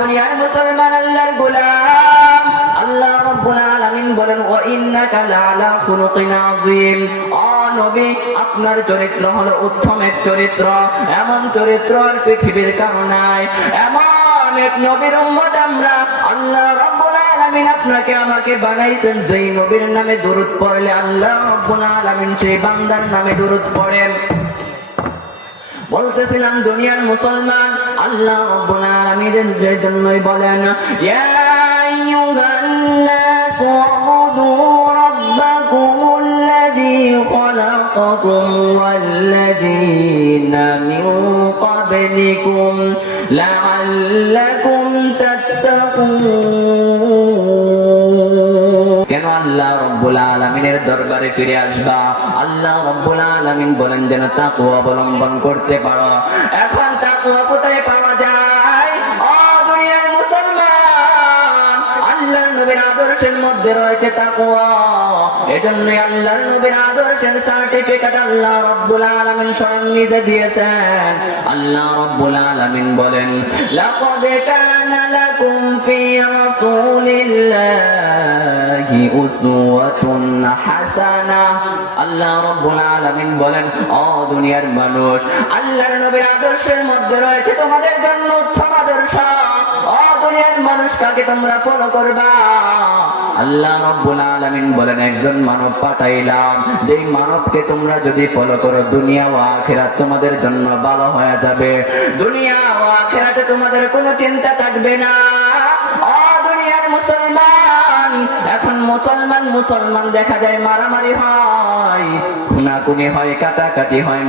দুনিয়ার মুসলমান আল্লাহর গোলাম, আল্লাহ রাব্বুল আলামিন বলেন ওয়া ইন্নাকা লাআলা খুলুকিন আযীম। ও নবী, আপনার চরিত্র হলো উত্তম এক চরিত্র, এমন চরিত্র আর পৃথিবীর কারো নাই। এমন এক নবীর উম্মত আমরা। আল্লাহ রাব্বুল আলামিন আপনাকে আমাকে বানাইছেন যেই নবীর নামে দুরূদ পড়লে আল্লাহ রাব্বুল আলামিন সেই বান্দার নামে দুরূদ পড়েন। বলতেছিলাম দুনিয়ার মুসলমান আল্লাহ রাব্বুল আলামিন এর জন্যই বলেন ইয়া আইয়ুহান নাসু উবুদু রাব্বাকুমুল্লাযী খালাকাকুম ওয়াল্লাযীনা মিন ক্বাবলিকুম লাআল্লাকুম তাত্তাকুন। কেন আল্লাহ রাব্বুল আলামিনের দরবারে ফিরে আসবা? আল্লাহ রাব্বুল আলামিন বলেন যেন তাকওয়া অবলম্বন করতে পারো। এখন তাকওয়া কোথায় পাওয়া যায়? ও দুনিয়ার মুসলমান, আল্লাহর নবীর আদর্শের মধ্যে রয়েছে তাকওয়া। এজন্যই আল্লাহর নবীর আদর্শের সার্টিফিকেট আল্লাহ রাব্বুল আলামিন স্বয়ং নিজে দিয়েছেন। আল্লাহ রাব্বুল আলামিন বলেন লাকাদ কানা লাকুম ফি রাসূলিল্লাহি উসওয়াতুন হাসানাহ। আল্লাহ রাব্বুল আলামিন বলেন ও দুনিয়ার মানুষ, আল্লাহর নবীর আদর্শের মধ্যে রয়েছে তোমাদের জন্য উত্তম আদর্শ। ও দুনিয়ার মানুষ, কাকে তোমরা ফলো করবা? আল্লাহ রাব্বুল আলামিন বলেন একজন মানব পাঠাইলাম, যেই মানবকে তোমরা যদি ফলো করো দুনিয়া ও আখিরাত তোমাদের জন্য ভালো হয়ে যাবে। দুনিয়া ও আখিরাতে তোমাদের কোনো চিন্তা থাকবে না। ও দুনিয়ার মুসলমান, এখন মুসলমান দেখা যায় মারামারি হয়, খুনাখুনি হয়, কাটাকাটি হয়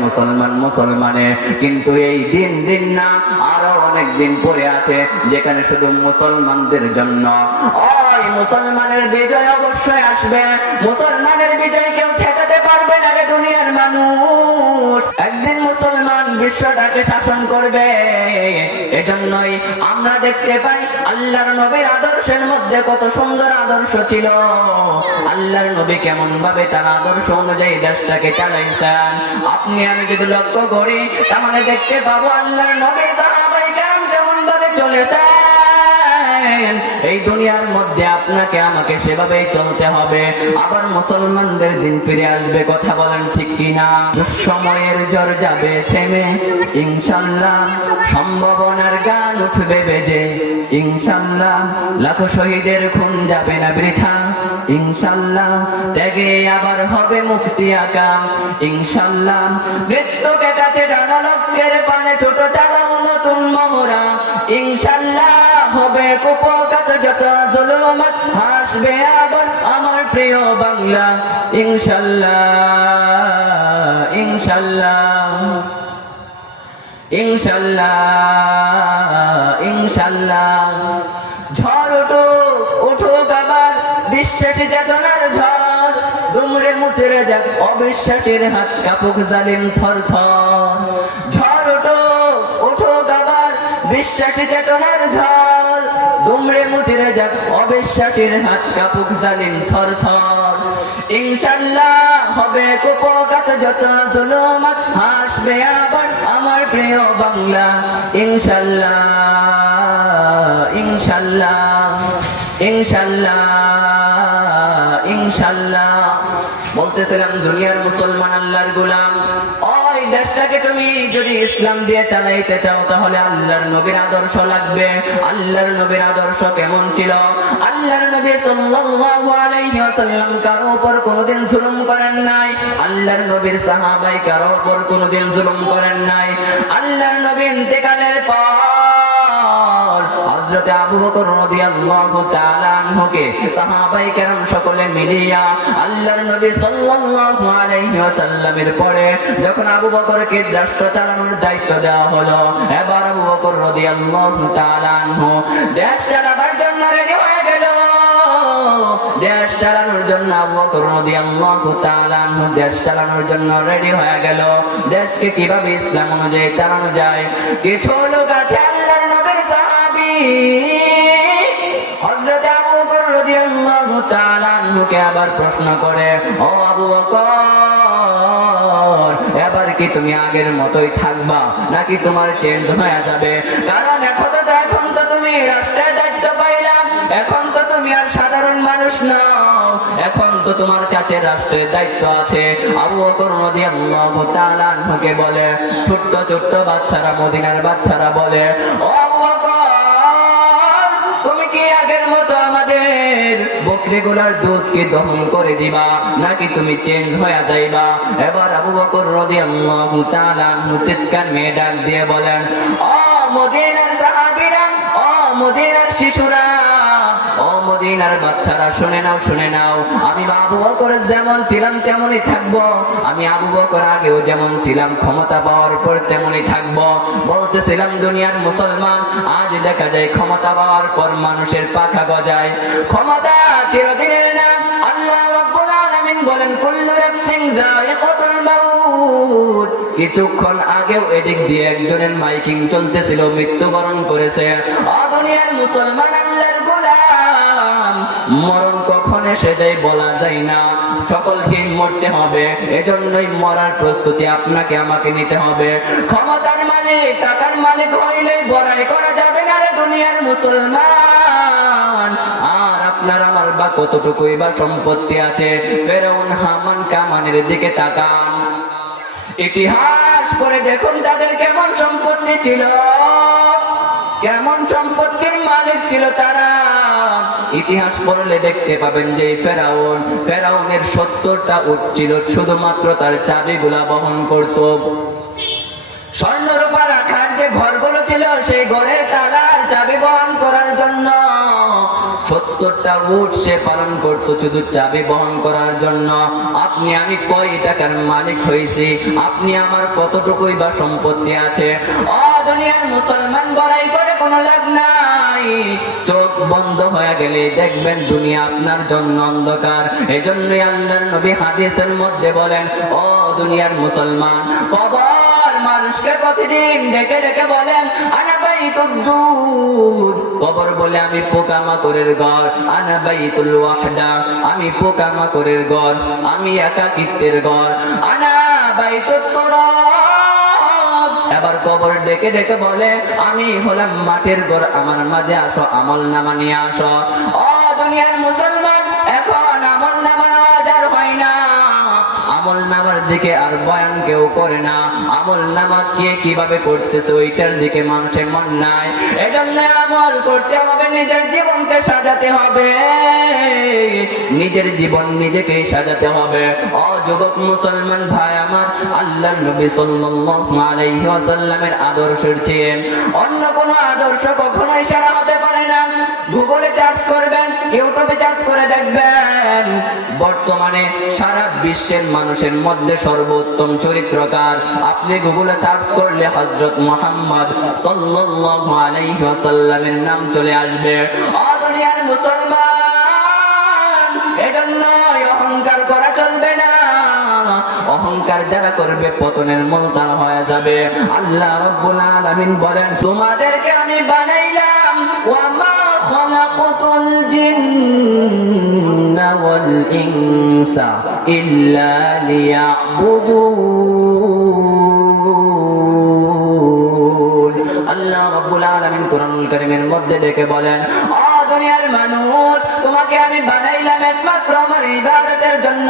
মুসলমানে। কিন্তু এই দিন না, আরো অনেক দিন পরে আছে যেখানে শুধু মুসলমানদের জন্য ওই মুসলমানের বিজয় অবশ্যই আসবে। মুসলমানের বিজয় কেউ ঠেকাতে পারবে না রে দুনিয়ার মানুষ। একদিন মুসলমান বিশ্বটাকে শাসন করবে। এজন্যই আমরা দেখতে পাই আল্লাহর নবীর আদর্শের মধ্যে কত সুন্দর আদর্শ ছিল। আল্লাহর নবী কেমন ভাবে তার আদর্শ অনুযায়ী দেশটাকে চালাইছেন আপনি আমি যদি লক্ষ্য করি তাহলে দেখতে পাবো আল্লাহর নবী সাহাবায়ে কেরাম কেমন ভাবে চলেছেন। এই দুনিয়ার মধ্যে আপনাকে আমাকে সেভাবেই চলতে হবে। আবার মুসলমানদের দিন ফিরে আসবে, কথা বলেন ঠিক কিনা? দুঃসময়ের ঝড় যাবে থেমে ইনশাআল্লাহ, সম্ভাবনার গান উঠবে বেজে ইনশাআল্লাহ, লাখো শহীদের খুন যাবে না বৃথা ইনশাআল্লাহ, ত্যাগে আবার হবে মুক্তি আকাম ইনশাআল্লাহ, মৃত্যুকে কাছে টানা লক্ষ্যের পানে ছোট চালাও নতুন মহড়া ইনশাআল্লাহ, হবে কুপকাত যত জুলুমাত হাসবে আবার আমার প্রিয় বাংলা ইনশাআল্লাহ ইনশাআল্লাহ ইনশাআল্লাহ ইনশাআল্লাহ। ঝড় উঠুক আবার বিশ্বাসী চেতনার ঝড়, দুমড়ে মুচড়ে যাক অবিশ্বাসের হাত কাঁপুক জালিম থরথর। ঝড় উঠুক আবার বিশ্বাসী চেতনার ঝড়, দুমড়ে মুচড়ে যাক অবিশ্বাসের হাত কাঁপুক জালিম থরথর ইনশাআল্লাহ, হবে কুপকাত যত জুলুমাত হাসবে আবার আমার প্রিয় বাংলা ইনশাআল্লাহ ইনশাআল্লাহ ইনশাআল্লাহ ইনশাআল্লাহ। বলতেছিলাম দুনিয়ার মুসলমান আল্লাহর গোলাম, ওই দেশটাকে তুমি যদি ইসলাম দিয়ে চালাইতে চাও তাহলে আল্লাহর নবীর আদর্শ লাগবে। আল্লাহর নবীর আদর্শ কেমন ছিল? আল্লাহর নবী সাল্লাল্লাহু আলাইহি ওয়াসাল্লাম কারো উপর কোনোদিন জুলুম করেন নাই। আল্লাহর নবীর সাহাবায়ে কারো উপর কোনোদিন জুলুম করেন নাই। আল্লাহর নবী ইন্তেকালের পর হযরত আবু বকর রাদিয়াল্লাহু তাআলা আনহুকে সাহাবায়ে কেরাম সকলে মিলিয়া আল্লাহর নবী সাল্লাল্লাহু আলাইহি ওয়াসাল্লামের পরে যখন আবু বকরকে রাষ্ট্র চালানোর দায়িত্ব দেওয়া হলো, এবার আবু বকর রাদিয়াল্লাহু তাআলা আনহু দেশ চালাবার জন্য রেডি হয়ে গেল। দেশ চালানোর জন্য আবু বকর রাদিয়াল্লাহু তাআলা আনহু দেশ চালানোর জন্য রেডি হয়ে গেল। দেশকে কিভাবে ইসলাম অনুযায়ী চালানো যায়? কিছু লোক আছে আল্লাহর নবীর সাহাবী হযরত আবু বকর রাদিয়াল্লাহু তাআলা আনহুকে আবার প্রশ্ন করে, ও আবু বকর, এবার কি তুমি আগের মতোই থাকবা নাকি তোমার চেঞ্জ হয়ে যাবে? কারণ এখন তো তুমি রাষ্ট্র এখন তো তুমি আর সাধারণ মানুষ নও, এখন তো তোমার কাছে রাষ্ট্রের দায়িত্ব আছে। আবু বকর রাদিয়াল্লাহু তাআলা আনহুকে বলে, ছোট্ট ছোট্ট বাচ্চারা, মদিনার বাচ্চারা বলে, ও আবু বকর, তুমি কি আগের মতো আমাদের বকরিগুলার দুধ কি দহন করে দিবা, নাকি তুমি চেঞ্জ হয়ে যাইবা? এবার আবু বকর রাদিয়াল্লাহু তাআলা আনহু চিৎকার মেয়ে ডাক দিয়ে বলেন, ও মদিনার সাহাবীরা, ও মদিনার শিশুরা, ও মদিনার বাচ্চারা, শুনে নাও, শুনে নাও। আমি আবু বকর যেমন ছিলাম তেমনই থাকবো। আমি আবু বকর আগেও যেমন ছিলাম, ক্ষমতা পাওয়ার পর তেমনই থাকবো। বলতেছিলাম দুনিয়ার মুসলমান, আজ দেখা যায় ক্ষমতা পাওয়ার পর মানুষের পাখা গজায়। ক্ষমতা চিরদিনের না। আল্লাহ রাব্বুল আলামিন বলেন, কুল্লু নাফসিন যায়িকাতুল মাউত। কিছুক্ষণ আগেও এদিক দিয়ে একজনের মাইকিং চলতেছিল, মৃত্যুবরণ করেছে। দুনিয়ার মুসলমান, আল্লাহর গোলাম, মরণ কখন এসে যায় বলা যায় না। সকলকে মরতে হবে, এজন্যই মরার প্রস্তুতি আপনাকে আমাকে নিতে হবে। ক্ষমতার মালিক, টাকার মালিক হইলেই বড়াই করা যাবে না রে দুনিয়ার মুসলমান। আর আপনার আমার বা কতটুকুই বা সম্পত্তি আছে? ফেরাউন, হামান, কামানের দিকে তাকান, ইতিহাস করে দেখুন তাদের কেমন সম্পত্তি ছিল, কেমন সম্পত্তির মালিক ছিল তারা। ইতিহাস পড়লে দেখতে পাবেন যে ফেরাউনের 70টা উট ছিল, শুধুমাত্র তার চাবিগুলা বহন করত। স্বর্ণ রূপা রাখার যে ঘরগুলো ছিল, সেই ঘরের তালার চাবি বহন করার জন্য 70টা উট সে পালন করত, শুধু চাবি বহন করার জন্য। আপনি আমি কয় টাকার মালিক হয়েছি? আপনি আমার কতটুকুই বা সম্পত্তি আছে? দুনিয়ার মুসলমান, বড়াই করে কোনো লাভ নাই। চোখ বন্ধ হয়ে গেলে দেখবেন দুনিয়া আপনার জন্য অন্ধকার। এজন্যই আল্লাহর নবী হাদিসের মধ্যে বলেন, ও দুনিয়ার মুসলমান, কবর মানুষকে প্রতিদিন ডেকে ডেকে বলেন, আনা বাইতুদ দুর। কবর বলে, আমি পোকামাকড়ের ঘর। আনা বাইতুল ওয়াহদা, আমি পোকামাকড়ের ঘর, আমি একাকিত্বের ঘর। আনা বাইতুত তুরাব। এবার কবর ডেকে ডেকে বলে, আমি হলাম মাটির ঘর, আমার মাঝে আসো, আমল নামা নিয়ে আসো। দুনিয়ার মুসলমান, এখন আমল নামা আর হয় না। আমল নামার দিকে আর বয়ান কেউ করে না। আমল নামা কে কিভাবে করতেছে ওইটার দিকে মানুষের মন নাই। এজন্য আমল করতে হবে, নিজের জীবনকে সাজাতে হবে, নিজের জীবন নিজেকেই সাজাতে হবে। যুবক মুসলমান ভাই আমার, আল্লাহর নবী সাল্লাল্লাহু আলাইহি ওয়াসাল্লামের আদর্শের চেয়ে অন্য কোনো আদর্শ কখনোই সেরা হতে পারে না। গুগলে চার্জ করবেন, ইউটিউবে চার্জ করে দেখবেন, বর্তমানে সারা বিশ্বের মানুষের মধ্যে সর্বোত্তম চরিত্রকার আপনি গুগলে সার্চ করলে হযরত মুহাম্মদ সাল্লাল্লাহু আলাইহি ওয়াসাল্লামের নাম চলে আসবে। দুনিয়ার মুসলমান, এজন্য অহংকার করা চলবে না। অহংকার যারা করবে পতনের মূল তারা হয়ে যাবে। আল্লাহ রাব্বুল আলামিন বলেন, তোমাদেরকে আমি বানাইলাম, ওয়া মা খালাকাতুল জিন্না ওয়াল ইনসা ইল্লা লিয়াবুদুন। আল্লাহ রাব্বুল আলামিন কোরআনুল কারীমের মধ্যে ডেকে বলেন, দুনিয়ার মানুষ, তোমাকে আমি বানাইলাম একমাত্র আমার ইবাদতের জন্য।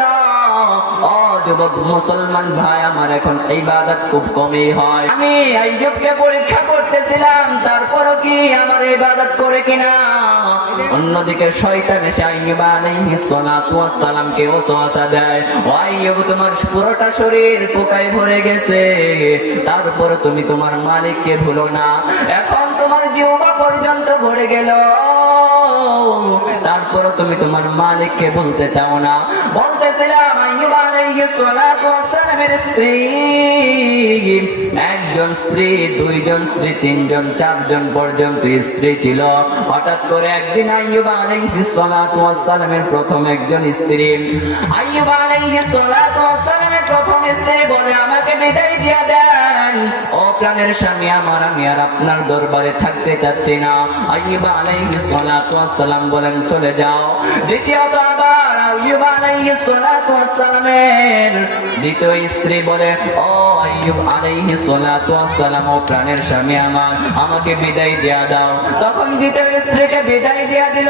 যুবক মুসলমান ভাই আমার, এখন ইবাদত খুব কমই হয়। আমি আইয়ুবকে পরীক্ষা করতেছিলাম, তারপরও কি আমার ইবাদত করে কিনা। অন্যদিকে শয়তান এসে আইয়ুব আলাইহিস সালাতু ওয়াস সালামকে ওয়াসওয়াসা দেয়, ও আইয়ুব, তোমার পুরোটা শরীর পোকায় ভরে গেছে, তারপর তুমি তোমার মালিককে ভুলো না। এখন তোমার জিহ্বা পর্যন্ত ভরে গেল, তারপর তুমি তোমার মালিককে বলতে চাও না। বলতেছিলাম আইয়ুব আলাইহিস সালাতু ওয়াস সালামের স্ত্রী, একজন স্ত্রী, দুইজন স্ত্রী, তিনজন, চারজন পর্যন্ত স্ত্রী ছিল। হঠাৎ করে একদিন আইয়ুব আলাইহিস সালাতু ওয়াস সালামের প্রথম একজন স্ত্রী, আইয়ুব আলাইহিস সালাতু ওয়াস সালামের প্রথম স্ত্রী বলে, আমাকে বিদায় দিয়ে দেন, ও প্রাণের স্বামী আমার, আমি আর আপনার দরবারে থাকতে চাচ্ছি না। আইয়ুব আলাইহিস সালাতু ওয়াস সালাম বলেন, চলে যাও। দ্বিতীয়ত আবার আইয়ুব আলাইহিস সালাতু ওয়াস সালামের দ্বিতীয় স্ত্রী বলে, ও আইয়ুব আলাইহিস সালাতু ওয়াস সালাম, ও প্রাণের স্বামী আমার, আমাকে বিদায় দেয়া দাও। তখন দ্বিতীয় স্ত্রীকে বিদায় দেয়া দিল।